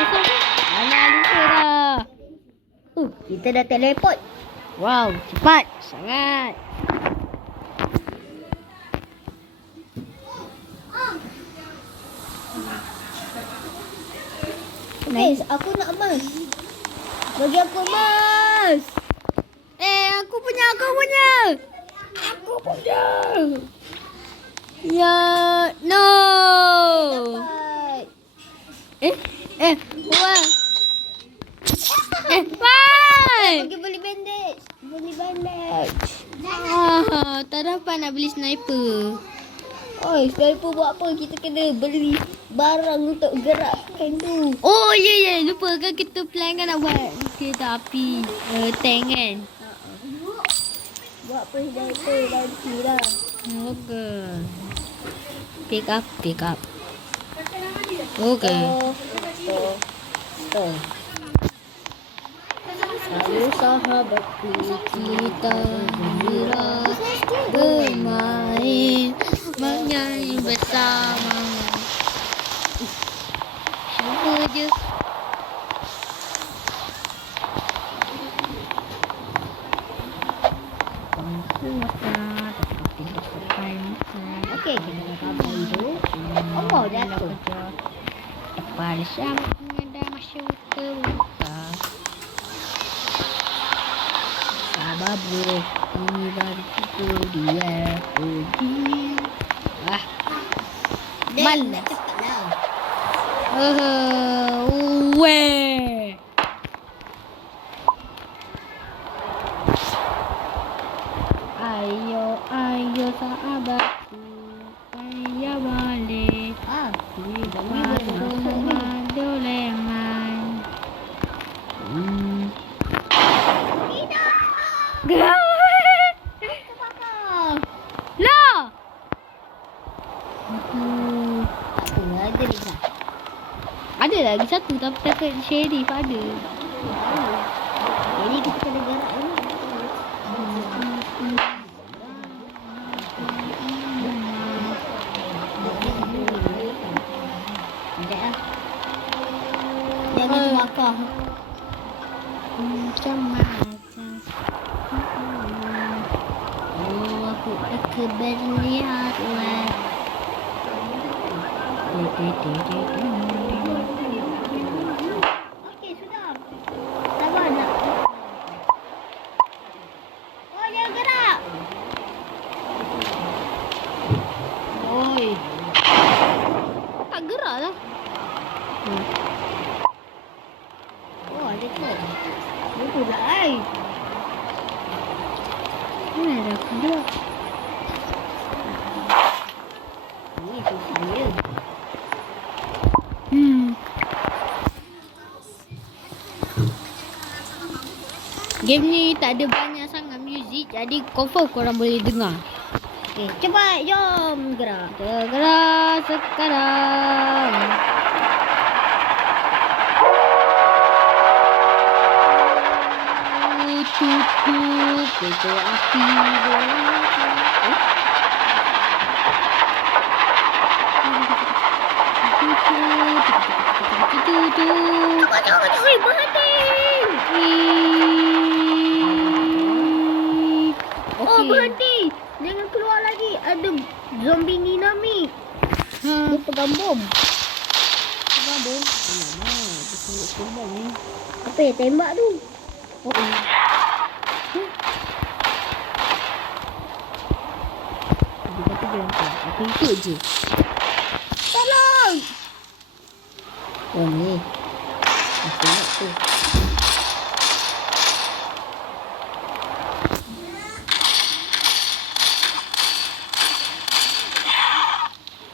kosong kan? Alah, lupa dah. Kita dah teleport. Wow, cepat sangat. Guys, aku nak emas. Bagi aku emas. Aku punya. Aku punya. Ya, no. Dapat. Wah. Bye. Bagi beli bandage. Beli bandage. Tak dapat nak beli sniper. Oi, sniper buat apa? Kita kena beli barang untuk gerakkan tu. Oh, ya. Lupa kan kita plan kan nak buat kereta api. Tank kan? Buat apa sniper nanti lah. Okay. Pick up. Okay. Lalu sahabatku Kita gembira bermain, menyanyi bersama. Siapa je? okey, kita dah kabar itu. Oh, jatuh. Pada siapnya dah masuk ke muka. Sabar bro, ini baru pukul dia pergi. Malas. Cepatlah. Weh. Ayo sahabatku, ayo balik. Doleman. Lah. Ada lagi satu tapi takut sheriff ada. Jadi kita kena gerak ni. Jangan terbakar. Macam macam. Oh, aku berlihat web. Okey, sudah. Sabar nak. Oh, jangan gerak. Oi. Tak gerak lah. Oh, ada tu. Dia pula ai. Mana dah gerak? Ni tu saya. Game ni tak ada banyak sangat muzik, jadi confirm korang boleh dengar. Okey, cepat jom gerak. Gerak sekarang. Tutup kereta api. Tunggu. Oi, berhenti. Oh, berhenti. Jangan keluar lagi. Ada zombie dinamit. Dia pegang bom. Pegang bom? Alamak, dia sangat tembak ni. Apa yang tembak tu? Oh. Dia kata dia nampak. Aku ikut je. Tolong. Oh ni. Aku nak tu.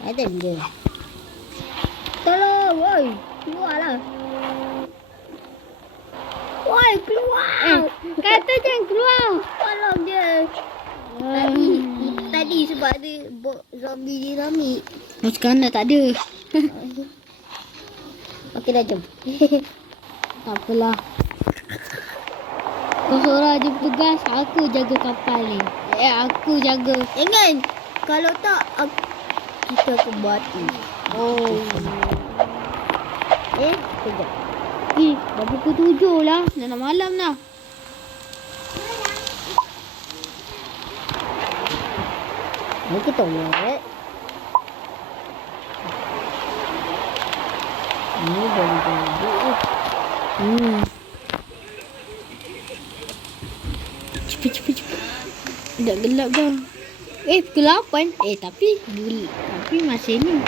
Ada dia. Tolong, woi. Keluarlah. Woi, keluar. Kata jangan keluar. Tolong dia. Tadi sebab ada zombie dinamit. Oh, sekarang dah tak ada. Okey dah jom. Tak apalah. Kau seorang je bertugas, aku jaga kapal ni. Aku jaga. Jangan. Kalau tak, kita akan mati. Oh. Sekejap. Dah pukul 7 lah. Dah nak malam dah. Ni ke toilet. Ni boleh jadi. Cepat. Dah gelap dah. Pukul 8. Tapi masih ni.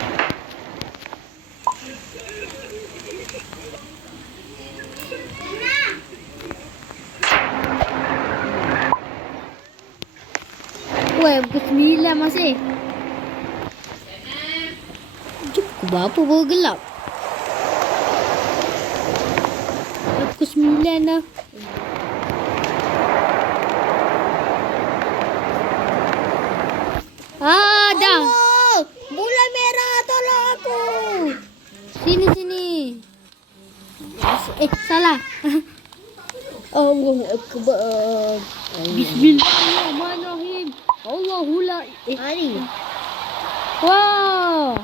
Pukul 9 masih. Pukul berapa baru gelap? Pukul 9 dah. Dah. Oh, bulan merah, tolong aku. Sini. Salah. Allahu Akbar. Bismillahirrahmanirrahim. Allahullah. Hari. Wow.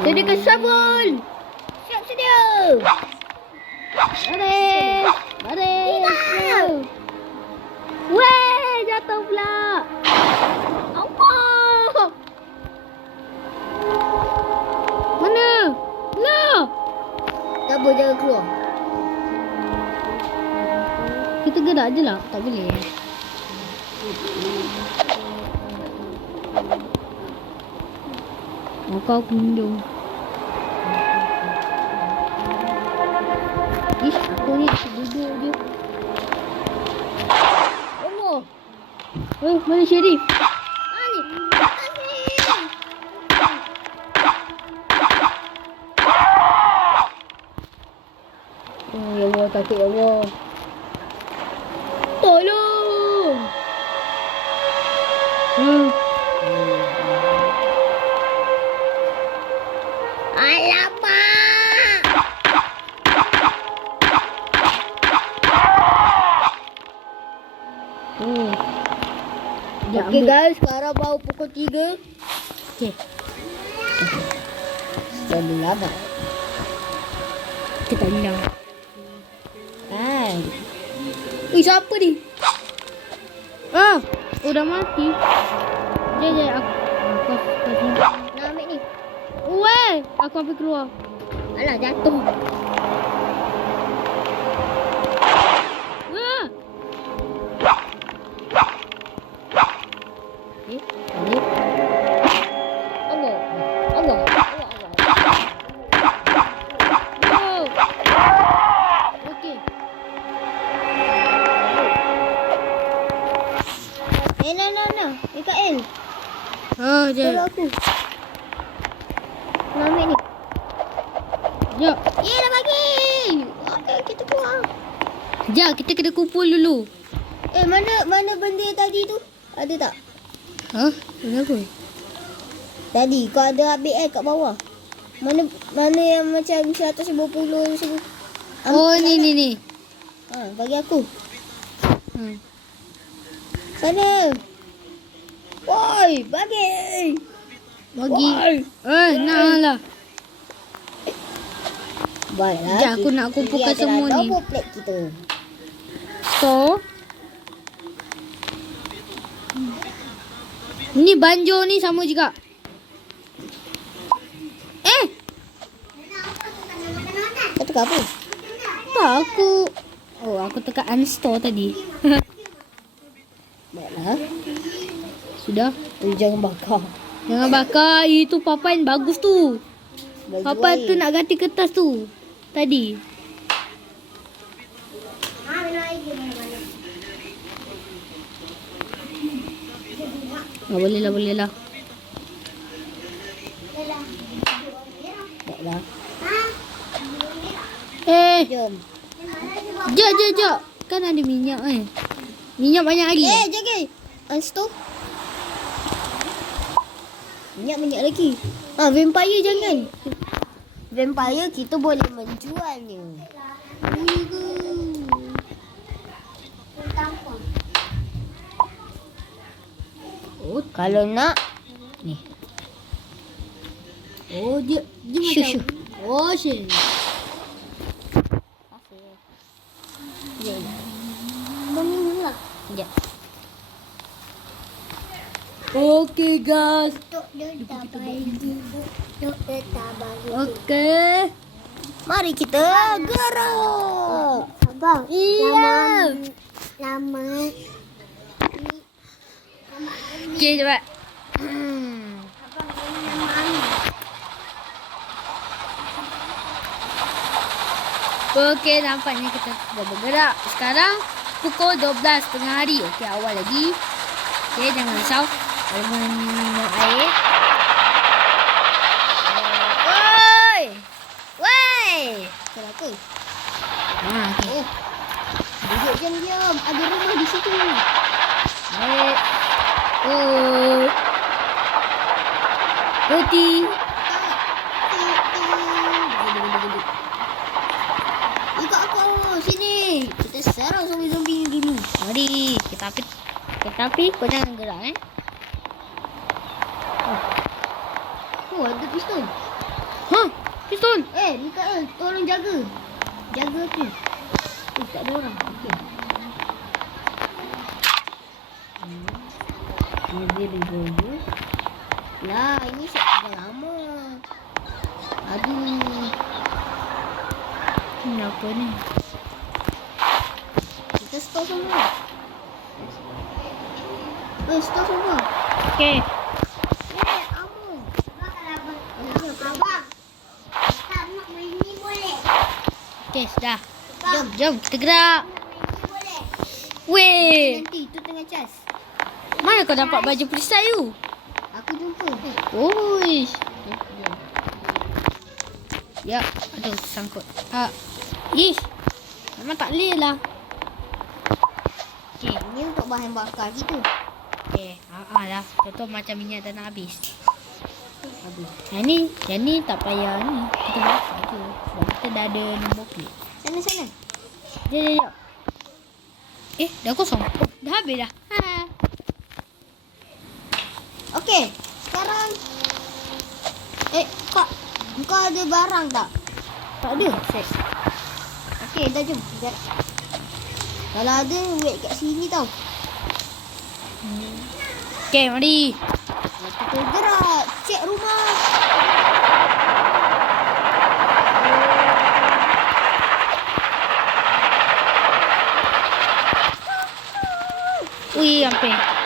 Sediakan sabun. Siap sedia. Baris. Weh, jatuh pula. Allah. Mana? Lah. Tak boleh jangan keluar. Kita gerak je lah. Tak boleh. Kau kunjung. Kau ni duduk je. Allah. Mana Syarif? Ani. Ya Allah, takut ya Allah. Tolong. Alamak. Okey guys, sekarang baru pukul 3. Okey. Dah lama. Kita bilang. Hai. Siapa ni? Dah mati. Jom aku simpan. Nak ambil ni. Weh, aku ambil keluar. Alah, jatuh. Ah. Ni. Allah. Allah. Oh. Okey. Nah. Mikael. Jom. Tolong aku. Nak ambil ni. Jom. Dah bagi. Okey, kita keluar. Sekejap, kita kena kumpul dulu. Mana benda tadi tu? Ada tak? Kenapa? Tadi kau ada ambil kat bawah. Mana yang macam 150 tu? Ni. Bagi aku. Sana. Woi, bagi. Nak lah. Baiklah. Sekejap, aku nak kumpulkan semua ni. Double plate kita. So, ni banjo ni sama juga. Kau tukar apa? Tak, aku tekan uninstall tadi. Baiklah. Sudah. Jangan bakar. Jangan bakar. Itu papan bagus tu. Baju Papan air. tu nak ganti kertas tu. Tadi. Boleh lah. Baiklah. Jom. Jom. Kan ada minyak Minyak banyak lagi. Jangan. Unstop. Minyak lagi. Vampire jangan. Vampire kita boleh menjualnya. Kalau nak, ni. Oh, dia Shoo, macam... shoo. Oh, shit. Sekejap. Zombie ni lah. Sekejap. Okay, guys. Okey. Mari kita gerak. Abang, Iya. lama. Okey, cepat. Okey, nampaknya kita sudah bergerak. Sekarang pukul 12.30 hari. Okey, awal lagi. Okey, jangan risau. Kalau minum air. Oi! Woi! Kenapa? Okey. Oh. Duduk diam-diam. Ada rumah di situ. Baik. Oh. Roti. Ikut aku. Sini. Kita serang zombie-zombie ni dulu. Mari. Tapi kau jangan gerak Oh, ada pistol. Hah? Pistol. Mikael, tolong jaga. Jaga tu. Tak ada orang. Okey. Dia revolver. Lah, ini dah lama. Aduh. Ini apa ni? Kita stop semua. Stop semua. Okey. Abang, tak nak main ni boleh. Okey, sudah. Jom kita gerak. Main ni boleh. Weh. Nanti tu tengah cas. Mana kau dapat baju perisai tu? Aku jumpa. Uish. Ya, aduh sangkut. Ish. Memang tak boleh lah. Okey. Ini untuk bahan bakar gitu. Okey, lah. Contoh macam minyak dah nak habis. Yang ni tak payah ni. Kita bakar je. Sebab kita dah ada nombor plate. Sana. Jap. Dah kosong. Oh, dah habis dah. Okey, sekarang kau ada barang tak? Tak ada. Set. Okey, dah jom. Kalau ada, wait kat sini tau. Okey, mari. Kita gerak. Cek rumah. Ui, hampir.